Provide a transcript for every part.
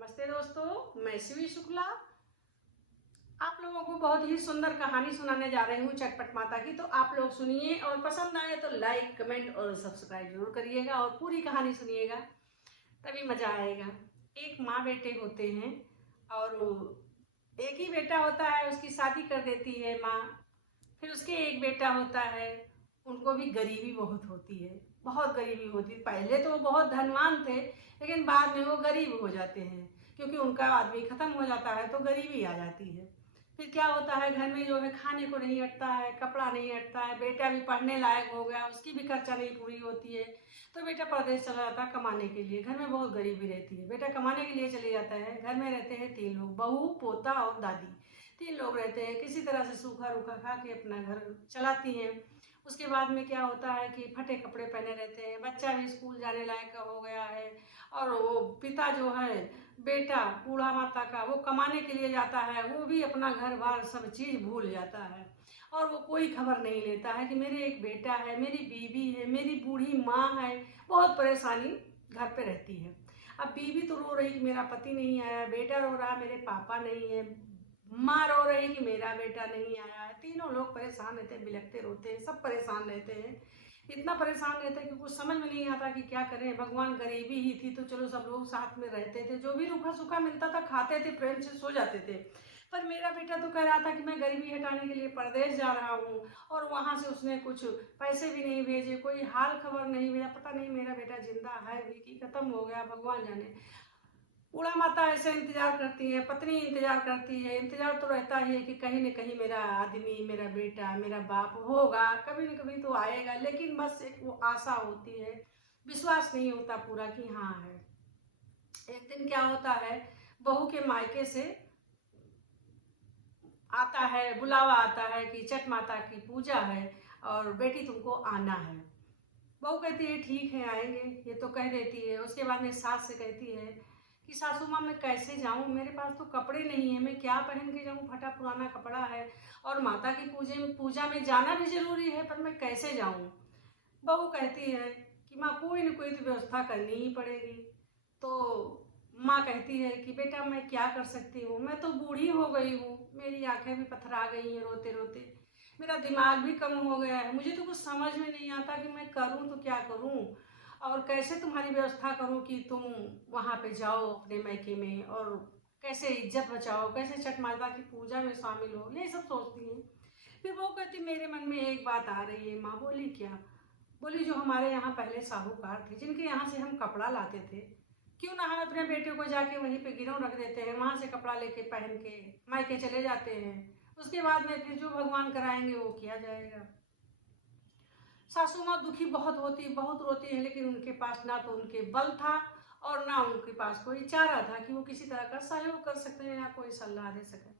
नमस्ते दोस्तों, मैं शिवी शुक्ला आप लोगों को बहुत ही सुंदर कहानी सुनाने जा रही हूँ चटपट माता की। तो आप लोग सुनिए और पसंद आए तो लाइक कमेंट और सब्सक्राइब जरूर करिएगा और पूरी कहानी सुनिएगा, तभी मजा आएगा। एक माँ बेटे होते हैं और एक ही बेटा होता है, उसकी शादी कर देती है माँ। फिर उसके एक बेटा होता है, उनको भी गरीबी बहुत होती है, बहुत गरीबी होती है। पहले तो वो बहुत धनवान थे, लेकिन बाद में वो गरीब हो जाते हैं क्योंकि उनका आदमी खत्म हो जाता है तो गरीबी आ जाती है। फिर क्या होता है, घर में जो है खाने को नहीं अटता है, कपड़ा नहीं अटता है, बेटा भी पढ़ने लायक हो गया, उसकी भी खर्चा नहीं पूरी होती है तो बेटा परदेश चला जाता है कमाने के लिए। घर में बहुत गरीबी रहती है, बेटा कमाने के लिए चले जाता है। घर में रहते हैं 3 लोग, बहू, पोता और दादी। 3 लोग रहते हैं, किसी तरह से सूखा रूखा खा के अपना घर चलाती हैं। उसके बाद में क्या होता है कि फटे कपड़े पहने रहते हैं, बच्चा भी स्कूल जाने लायक का हो गया है और वो पिता जो है, बेटा बूढ़ा माता का, वो कमाने के लिए जाता है, वो भी अपना घर बार सब चीज़ भूल जाता है और वो कोई खबर नहीं लेता है कि मेरे एक बेटा है, मेरी बीवी है, मेरी बूढ़ी माँ है। बहुत परेशानी घर पे रहती है। अब बीवी तो रो रही कि मेरा पति नहीं आया, बेटा रो रहा मेरे पापा नहीं है, माँ रो रही कि मेरा बेटा नहीं आया है। तीनों लोग परेशान रहते हैं, बिलखते रोते हैं, सब परेशान रहते हैं। इतना परेशान रहते हैं कि कुछ समझ में नहीं आता कि क्या करें। भगवान, गरीबी ही थी तो चलो सब लोग साथ में रहते थे, जो भी रूखा सूखा मिलता था खाते थे, प्रेम से सो जाते थे। पर मेरा बेटा तो कह रहा था कि मैं गरीबी हटाने के लिए परदेश जा रहा हूँ और वहां से उसने कुछ पैसे भी नहीं भेजे, कोई हाल खबर नहीं भेजा। पता नहीं मेरा बेटा जिंदा है भी कि खत्म हो गया, भगवान जाने। बूढ़ा माता ऐसे इंतजार करती है, पत्नी इंतजार करती है। इंतजार तो रहता ही है कि कहीं न कहीं मेरा आदमी, मेरा बेटा, मेरा बाप होगा, कभी न कभी तो आएगा। लेकिन बस एक वो आशा होती है, विश्वास नहीं होता पूरा कि हाँ है। एक दिन क्या होता है, बहू के मायके से आता है, बुलावा आता है कि छठ माता की पूजा है और बेटी तुमको आना है। बहू कहती है ठीक है आएंगे, ये तो कह देती है। उसके बाद में सास से कहती है कि सासू माँ मैं कैसे जाऊँ, मेरे पास तो कपड़े नहीं है, मैं क्या पहन के जाऊँ, फटा पुराना कपड़ा है और माता की पूजा में जाना भी जरूरी है, पर मैं कैसे जाऊँ। बहू कहती है कि माँ कोई न कोई तो व्यवस्था करनी ही पड़ेगी। तो माँ कहती है कि बेटा मैं क्या कर सकती हूँ, मैं तो बूढ़ी हो गई हूँ, मेरी आंखें भी पथरा गई हैं रोते रोते, मेरा दिमाग भी कम हो गया है, मुझे तो कुछ समझ में नहीं आता कि मैं करूँ तो क्या करूँ और कैसे तुम्हारी व्यवस्था करूँ कि तुम वहाँ पे जाओ अपने मैके में और कैसे इज्जत बचाओ, कैसे छठ माता की पूजा में शामिल हो, ये सब सोचती हैं। फिर वो कहती मेरे मन में एक बात आ रही है। माँ बोली क्या? बोली जो हमारे यहाँ पहले साहूकार थे, जिनके यहाँ से हम कपड़ा लाते थे, क्यों ना हम अपने बेटे को जाके वहीं पे गिरव रख देते हैं, वहां से कपड़ा लेके पहन के मायके चले जाते हैं। उसके बाद में फिर जो भगवान कराएंगे वो किया जाएगा। सासू माँ दुखी बहुत होती, बहुत रोती है, लेकिन उनके पास ना तो उनके बल था और ना उनके पास कोई चारा था कि वो किसी तरह का सहयोग कर सकते हैं या कोई सलाह दे सके।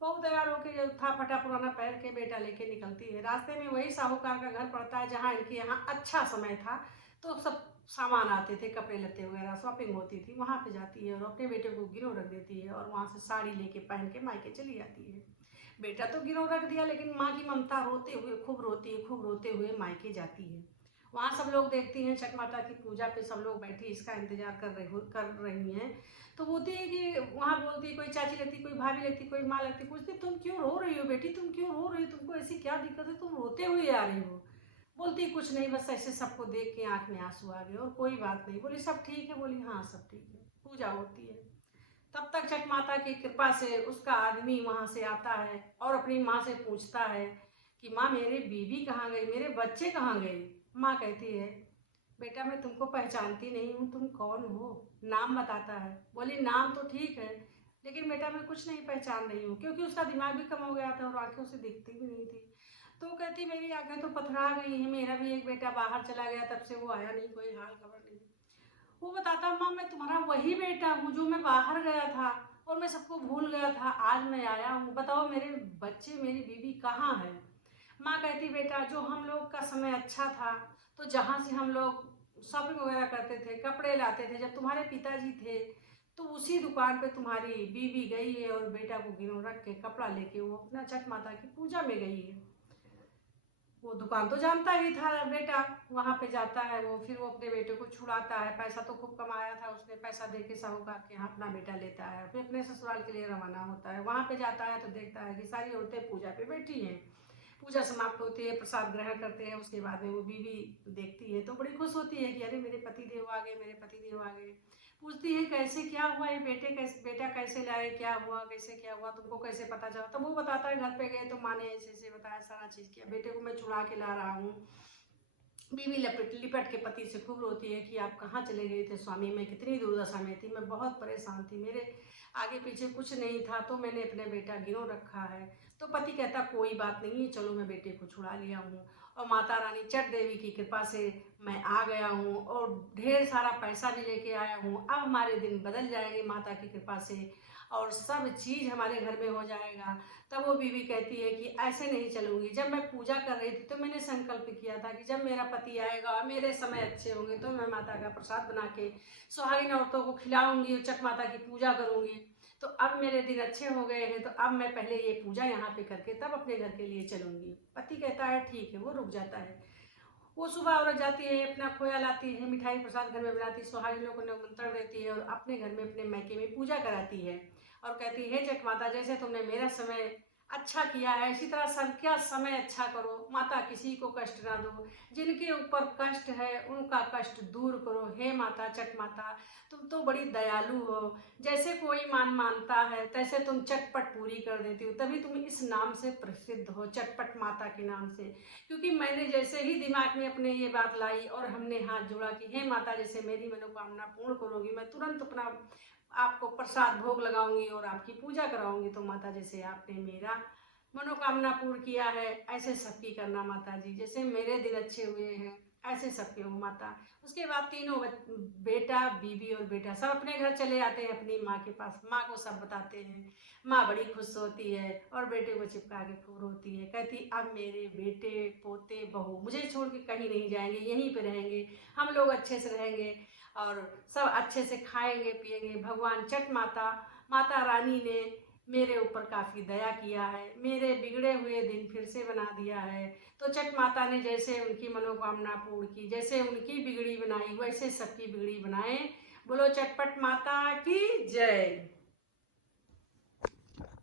बहुत तैयार होकर जो था फटा पुराना पैर के बेटा लेके निकलती है। रास्ते में वही साहूकार का घर पड़ता है जहाँ इनके यहाँ अच्छा समय था, तो सब सामान आते थे, कपड़े लत्ते वगैरह शॉपिंग होती थी। वहां पे जाती है और अपने बेटे को गिरव रख देती है और वहां से साड़ी लेके पहन के मायके चली जाती है। बेटा तो गिरव रख दिया, लेकिन माँ की ममता रोते हुए खूब रोती है, खूब रोते हुए मायके जाती है। वहां सब लोग देखती हैं छठ माता की पूजा पे सब लोग बैठी इसका इंतजार कर रही हैं। तो होती है कि वहाँ बोलती, कोई चाची लगती, कोई भाभी लगती, कोई माँ लगती, पूछती तुम क्यों रो रही हो बेटी, तुम क्यों रो रही हो, तुमको ऐसी क्या दिक्कत है, तुम रोते हुए आ रही हो। बोलती कुछ नहीं, बस ऐसे सबको देख के आंख में आंसू आ गए और कोई बात नहीं। बोली सब ठीक है? बोली हाँ सब ठीक है। पूजा होती है। तब तक छठ माता की कृपा से उसका आदमी वहां से आता है और अपनी माँ से पूछता है कि माँ मेरी बीवी कहाँ गई, मेरे बच्चे कहाँ गए। माँ कहती है बेटा मैं तुमको पहचानती नहीं हूँ, तुम कौन हो? नाम बताता है। बोली नाम तो ठीक है, लेकिन बेटा मैं कुछ नहीं पहचान रही हूँ, क्योंकि उसका दिमाग भी कम हो गया था और आंखें उसे दिखती भी नहीं थी। तो कहती मेरी आंखें तो पथरा गई हैं, मेरा भी एक बेटा बाहर चला गया, तब से वो आया नहीं, कोई हाल खबर नहीं। वो बताता माँ मैं तुम्हारा वही बेटा हूँ जो मैं बाहर गया था और मैं सबको भूल गया था, आज मैं आया हूँ, बताओ मेरे बच्चे, मेरी बीवी कहाँ है। माँ कहती बेटा जो हम लोग का समय अच्छा था, तो जहाँ से हम लोग शॉपिंग वगैरह करते थे, कपड़े लाते थे, जब तुम्हारे पिताजी थे, तो उसी दुकान पे तुम्हारी बीवी गई है और बेटा को गिरव रख के कपड़ा लेके वो अपना छठ माता की पूजा में गई है। वो दुकान तो जानता ही था बेटा, वहाँ पे जाता है वो, फिर वो अपने बेटे को छुड़ाता है। पैसा तो खूब कमाया था उसने, पैसा दे के साहूकार के यहाँ अपना बेटा लेता है, फिर अपने ससुराल के लिए रवाना होता है। वहाँ पे जाता है तो देखता है कि सारी औरतें पूजा पे बैठी हैं। पूजा समाप्त होती है, प्रसाद ग्रहण करते हैं, उसके बाद में वो बीवी देखती है तो बड़ी खुश होती है कि अरे मेरे पति देव आ गए, मेरे पति देव आ गए। पूछती है कैसे क्या हुआ, ये बेटा कैसे लाए, क्या हुआ, कैसे क्या हुआ, तुमको कैसे पता चला। तो वो बताता है घर पे गए तो माँ ने ऐसे ऐसे बताया, सारा चीज़ किया, बेटे को मैं छुड़ा के ला रहा हूँ। बीवी लिपट लिपट के पति से खूब रोती है कि आप कहाँ चले गए थे स्वामी, मैं कितनी दुर्दशा में थी, मैं बहुत परेशान थी, मेरे आगे पीछे कुछ नहीं था तो मैंने अपने बेटा गिरो रखा है। तो पति कहता कोई बात नहीं, चलो मैं बेटे को छुड़ा लिया हूँ, और माता रानी चट देवी की कृपा से मैं आ गया हूँ और ढेर सारा पैसा भी लेके आया हूँ। अब हमारे दिन बदल जाएंगे माता की कृपा से, और सब चीज़ हमारे घर में हो जाएगा। तब वो बीवी कहती है कि ऐसे नहीं चलूंगी, जब मैं पूजा कर रही थी तो मैंने संकल्प किया था कि जब मेरा पति आएगा, मेरे समय अच्छे होंगे, तो मैं माता का प्रसाद बना के सुहागिन औरतों को खिलाऊंगी और छठ माता की पूजा करूंगी। तो अब मेरे दिन अच्छे हो गए हैं, तो अब मैं पहले ये पूजा यहाँ पे करके तब अपने घर के लिए चलूंगी। पति कहता है ठीक है, वो रुक जाता है। वो सुबह औरत जाती है, अपना खोया लाती है, मिठाई प्रसाद घर में बनाती है, सुहागिनों को निमंत्रण देती है और अपने घर में अपने मैके में पूजा कराती है, और कहती है हे जट माता, जैसे तुमने मेरा समय अच्छा किया है, इसी तरह सबका समय अच्छा करो। माता किसी को कष्ट ना दो, जिनके ऊपर कष्ट है उनका कष्ट दूर करो। हे माता चट माता, तुम तो बड़ी दयालु हो, जैसे कोई मानता है तैसे तुम चटपट पूरी कर देती हो, तभी तुम इस नाम से प्रसिद्ध हो, चटपट माता के नाम से। क्योंकि मैंने जैसे ही दिमाग में अपने ये बात लाई और हमने हाथ जोड़ा कि हे माता, जैसे मेरी मनोकामना पूर्ण करोगी, मैं तुरंत अपना आपको प्रसाद भोग लगाऊंगी और आपकी पूजा कराऊंगी। तो माता, जैसे आपने मेरा मनोकामना पूर्ण किया है, ऐसे सबकी करना माता जी, जैसे मेरे दिन अच्छे हुए हैं ऐसे सबके हो माता। उसके बाद तीनों बेटा बीवी और बेटा सब अपने घर चले आते हैं अपनी माँ के पास, माँ को सब बताते हैं। माँ बड़ी खुश होती है और बेटे को चिपका के खूब रोती है, कहती अब मेरे बेटे पोते बहू मुझे छोड़ के कहीं नहीं जाएंगे, यहीं पे रहेंगे, हम लोग अच्छे से रहेंगे और सब अच्छे से खाएंगे पिएंगे। भगवान चट माता, माता रानी ने मेरे ऊपर काफ़ी दया किया है, मेरे बिगड़े हुए दिन फिर से बना दिया है। तो चट माता ने जैसे उनकी मनोकामना पूर्ण की, जैसे उनकी बिगड़ी बनाई वैसे सबकी बिगड़ी बनाए। बोलो चटपट माता की जय।